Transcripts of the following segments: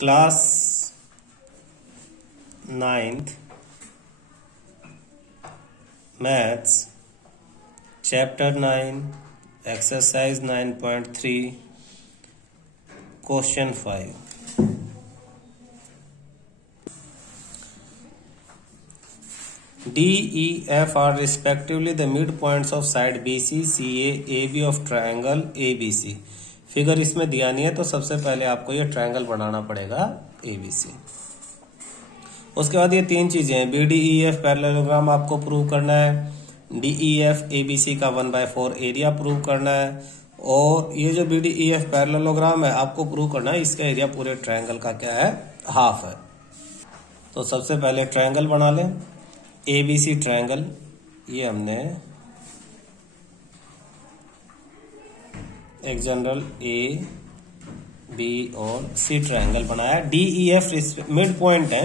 Class 9th maths chapter 9 exercise 9.3 question 5। D, E, F are respectively the midpoints of side BC, CA, AB of triangle ABC। Figure इसमें दिया नहीं है तो सबसे पहले आपको ये ट्रायंगल बनाना पड़ेगा ABC। उसके बाद ये तीन चीजें हैं, BDEF पैरेललोग्राम आपको प्रूव करना है, DEF ABC का 1/4 एरिया प्रूव करना है, और ये जो BDEF पैरेललोग्राम है आपको प्रूव करना है इसका एरिया पूरे ट्रायंगल का क्या है, हाफ है। तो सबसे पहले ट्रायंगल बना लें, ABC ट्रायंगल। ये हमने एक जनरल A, B और C ट्रायंगल बनाया। DEF मिड पॉइंट है,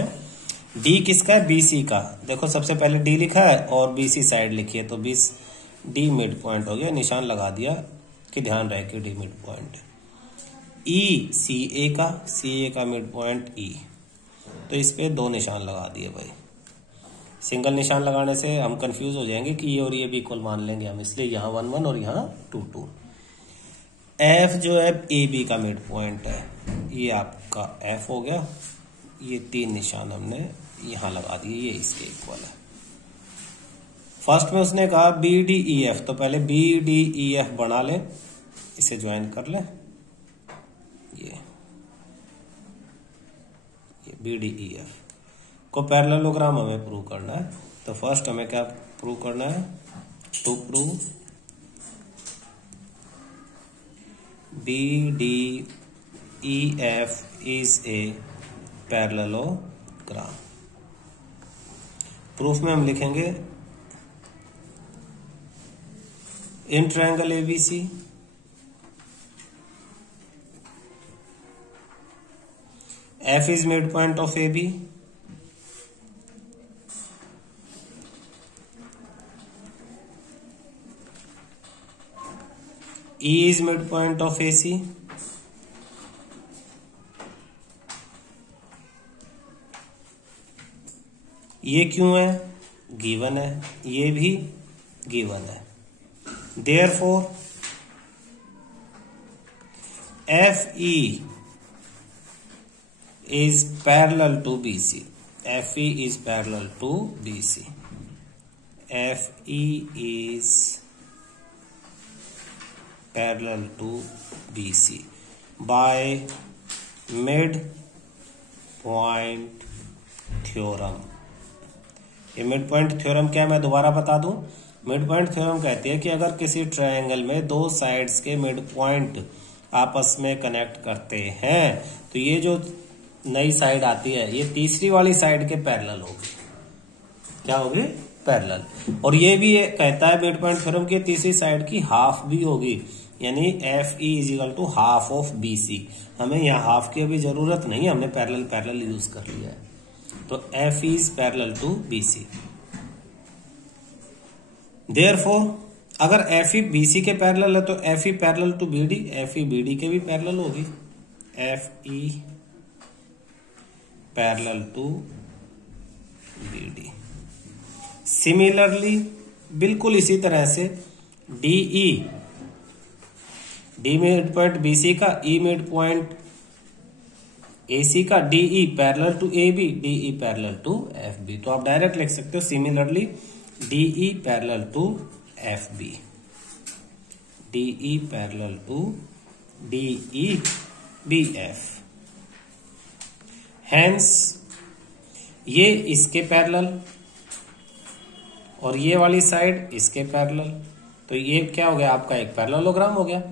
D किसका है, BC का। देखो सबसे पहले D लिखा है और BC साइड लिखी है, तो D मिड पॉइंट हो गया, निशान लगा दिया कि ध्यान रहे कि D mid point. E CA का मिड पॉइंट E, तो इस पे दो निशान लगा दिए भाई। सिंगल निशान लगाने से हम कंफ्यूज हो जाएंगे कि ये और ये भी इक्वल मान लेंगे हम, इसलिए यहाँ 1 1 और यहाँ 2 2। F जो है AB का मिड पॉइंट है, ये आपका F हो गया। ये तीन निशान हमने यहाँ लगा दिए, ये इसके इक्वल है। फर्स्ट में उसने कहा BDEF, तो पहले BDEF बना लें, इसे ज्वाइन कर लें। ये BDEF को पैरेललोग्राम हमें प्रूव करना है। तो फर्स्ट हमें क्या प्रूव करना है, to prove BDEF is a parallelogram. Proof में हम लिखेंगे in triangle ABC F is midpoint of AB, E is midpoint of AC, ये क्यों है, गिवन है, ये भी गिवन है। Therefore FE is parallel to BC। FE is parallel to BC। FE is parallel to BC by midpoint theorem। ये mid point theorem क्या है मैं दोबारा बता दूं। मिड पॉइंट थ्योरम कहती है कि अगर किसी ट्रायंगल में दो साइड्स के मिड पॉइंट आपस में कनेक्ट करते हैं तो ये जो नई साइड आती है ये तीसरी वाली साइड के पैरेलल होगी। क्या होगी, पैरेलल। और ये भी कहता है मिड पॉइंट थ्योरम की तीसरी साइड की हाफ भी होगी, यानी FE = हाफ ऑफ BC। हमें यहाँ हाफ की अभी जरूरत नहीं, हमने पैरेलल यूज कर लिया है। तो FE is parallel to BC। Therefore अगर FE BC के पैरेलल है तो FE parallel to BD, FE BD के भी पैरेलल होगी। FE parallel to BD। सिमिलरली बिल्कुल इसी तरह से DE, D mid point BC का, E मिड पॉइंट AC का, DE parallel to AB, DE parallel to FB। तो आप डायरेक्ट लिख सकते हो similarly DE parallel to FB, DE parallel to DE BF। Hence ये इसके पैरेलल और ये वाली साइड इसके पैरेलल, तो ये क्या हो गया आपका, एक पैरेललोग्राम हो गया।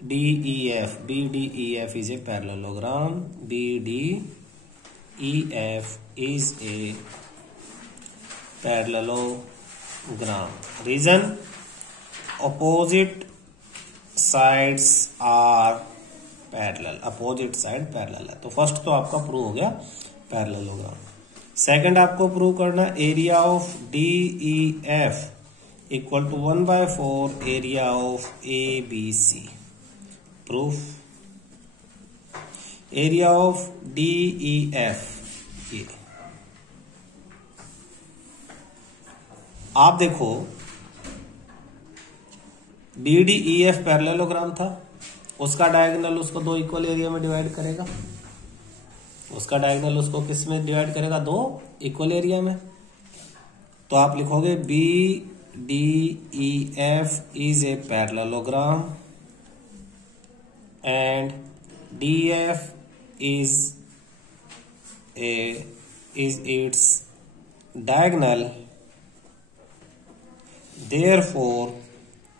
BDEF is a parallelogram। BDEF is a parallelogram। Reason opposite sides are parallel, opposite side parallel है। तो फर्स्ट तो आपका प्रूव हो गया पैरेललोग्राम। सेकंड आपको प्रूव करना area of DEF equal to 1/4 area of ABC। Proof area of D E F, ये आप देखो बी डी ई एफ पैरेललोग्राम था, उसका डायगोनल उसको दो इक्वल एरिया में डिवाइड करेगा, उसका डायगोनल उसको किस में डिवाइड करेगा, दो इक्वल एरिया में। तो आप लिखोगे B D E F is a parallelogram and D F is its diagonal, therefore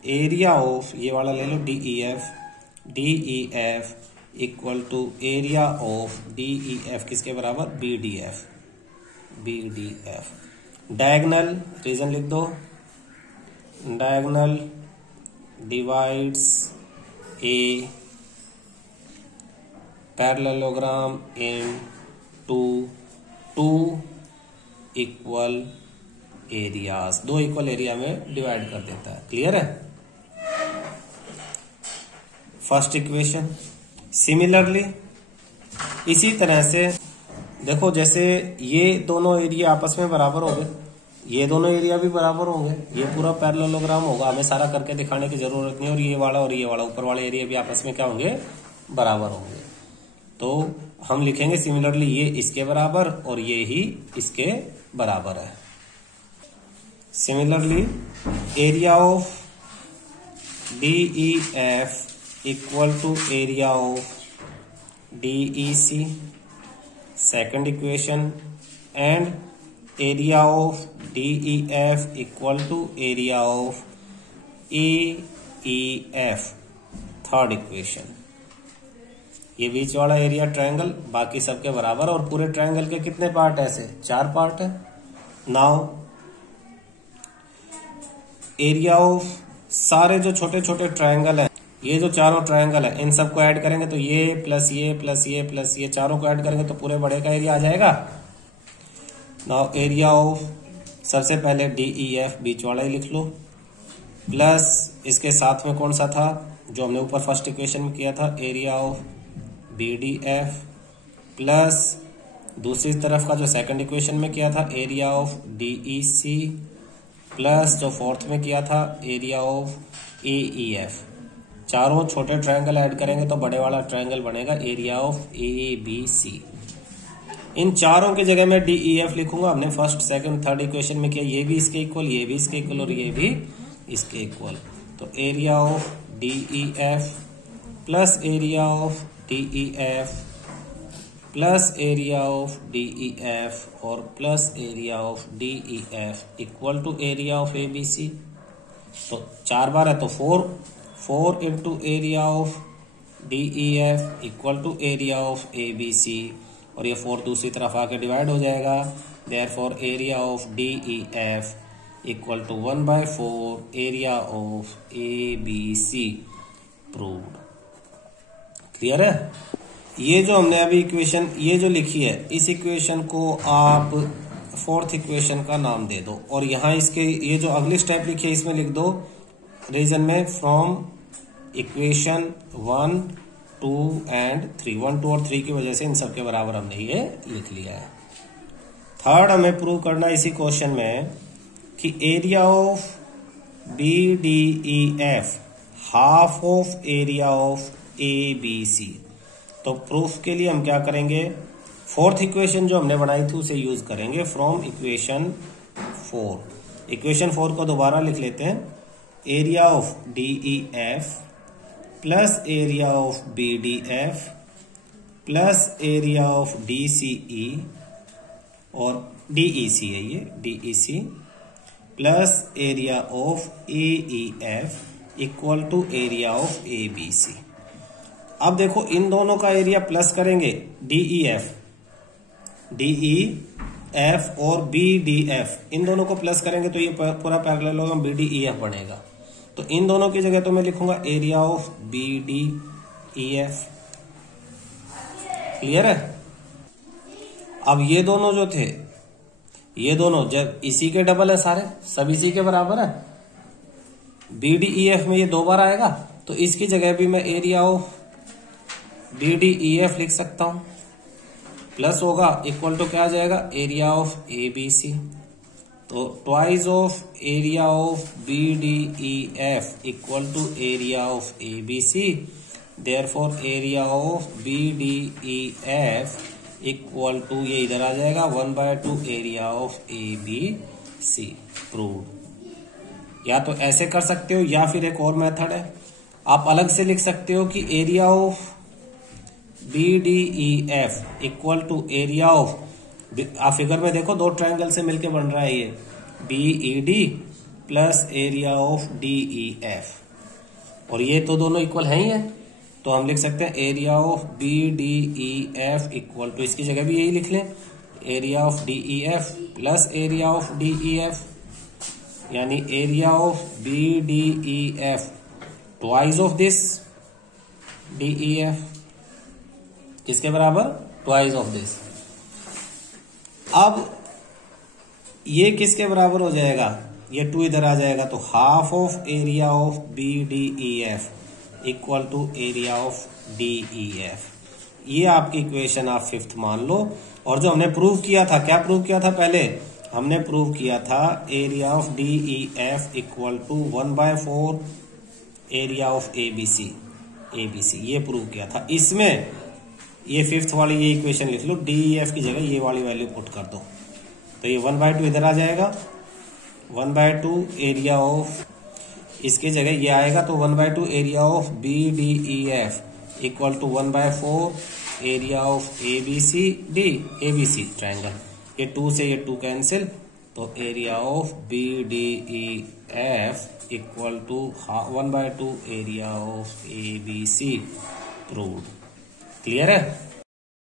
area of, ये वाला ले लो D E F equal to area of D E F किसके बराबर, B D F. Diagonal reason लिख दो, diagonal divides a parallelogram into equal areas, दो equal area में डिवाइड कर देता है। क्लियर है फर्स्ट इक्वेशन। सिमिलरली इसी तरह से देखो, जैसे ये दोनों एरिया आपस में बराबर हो गए, ये दोनों एरिया भी बराबर होंगे, ये पूरा पैरेललोग्राम होगा, हमें सारा करके दिखाने की जरूरत नहीं, और ये वाला ऊपर वाले एरिया भी आपस में क्या होंगे, बराबर होंगे। तो हम लिखेंगे सिमिलरली ये इसके बराबर और ये ही इसके बराबर है। Similarly area of D E F equal to area of D E C, second equation, and area of D E F equal to area of A E F, third equation. ये बीच वाला एरिया ट्रायंगल बाकी सबके बराबर, और पूरे triangle के कितने पार्ट है, ऐसे 4 पार्ट है। नाउ एरिया ऑफ सारे जो छोटे छोटे ट्रायंगल है, ये जो चारों ट्रायंगल है, इन सबको ऐड करेंगे तो ये प्लस ये प्लस ये प्लस ये चारों को ऐड करेंगे तो पूरे बड़े का एरिया आ जाएगा। नाउ एरिया ऑफ, सबसे पहले डी ई एफ बीच वाला ही लिख लो, प्लस इसके साथ में कौन सा था जो हमने ऊपर फर्स्ट इक्वेशन में किया था, area of B D F, plus दूसरी तरफ का जो सेकंड इक्वेशन में किया था area of D E C, plus जो फोर्थ में किया था area of A E F. चारों छोटे ट्रायंगल ऐड करेंगे तो बड़े वाला ट्रायंगल बनेगा area of A B C. इन चारों की जगह में डी ई एफ लिखूंगा, हमने फर्स्ट सेकंड थर्ड इक्वेशन में किया, ये भी इसके इक्वल, ये भी इसके इक्वल और ये भी इसके इक्वल। तो area of D E F plus area of D E F plus area of D E F और plus area of D E F equal to area of A B C. तो 4 बार है तो 4 into area of D E F equal to area of A B C, और ये 4 दूसरी तरफ आके डिवाइड हो जाएगा। Therefore area of D E F equal to 1/4 area of A B C. Proved. Clear है। ये जो हमने अभी इक्वेशन ये जो लिखी है, इस इक्वेशन को आप फोर्थ इक्वेशन का नाम दे दो, और यहाँ इसके ये जो अगली स्टेप लिखी है इसमें लिख दो रीजन में फ्रॉम इक्वेशन 1, 2 एंड 3, 1, 2 और 3 की वजह से इन सब के बराबर हमने ये लिख लिया है। थर्ड हमें प्रूव करना इसी क्वेश्चन में कि area of B D E F half of area of A B C. तो प्रूफ के लिए हम क्या करेंगे, फोर्थ इक्वेशन जो हमने बनाई थी उसे यूज करेंगे फ्रॉम इक्वेशन 4। इक्वेशन 4 को दोबारा लिख लेते हैं, area of D E F plus area of B D F plus area of D C E, और डी ई सी है ये, D E C plus area of A E F equal to area of A B C. अब देखो इन दोनों का area plus करेंगे, डी ई एफ और बी डी एफ, इन दोनों को प्लस करेंगे तो ये पूरा parallelogram B D E F बनेगा। तो इन दोनों की जगह तो मैं लिखूंगा area of B D E F. Clear है। अब ये दोनों जो थे, ये दोनों जब इसी के डबल है, सारे सब इसी के बराबर है, बी डी ई एफ में ये 2 बार आएगा, तो इसकी जगह भी मैं एरिया ऑफ BDEF लिख सकता हूं, प्लस होगा इक्वल टू क्या आ जाएगा, एरिया ऑफ ABC। तो twice of area of BDEF equal to area of ABC। Therefore area of BDEF equal to, ये इधर आ जाएगा 1/2 एरिया ऑफ ABC। प्रूव। या तो ऐसे कर सकते हो या फिर एक और मेथड है, आप अलग से लिख सकते हो कि area of BDEF equal to area of, आप फिगर में देखो दो ट्रायंगल से मिलके बन रहा है ये, BED plus area of DEF, और ये तो दोनों इक्वल है ही है, तो हम लिख सकते हैं area of BDEF equal to, इसकी जगह भी यही लिख लें, area of DEF plus area of DEF, यानी area of BDEF twice of this DEF, किसके बराबर, ट्वाइस ऑफ दिस। अब ये किसके बराबर हो जाएगा, ये 2 इधर आ जाएगा, तो half of area of BDEF equal to area of DEF। ये आपकी इक्वेशन आप 5th मान लो। और जो हमने प्रूव किया था, क्या प्रूव किया था, पहले हमने प्रूव किया था area of DEF equal to 1/4 area of ABC, ये प्रूव किया था। इसमें ये 5th वाली ये इक्वेशन लिख लो, DEF की जगह ये वाली वैल्यू पुट कर दो, तो ये 1/2 इधर आ जाएगा, 1/2 एरिया ऑफ, इसकी जगह ये आएगा, तो 1/2 area of BDEF equal to 1/4 area of ABC triangle, ये 2 से ये 2 कैंसिल, तो area of BDEF equal to 1/2 area of ABC। Proved. Clear है।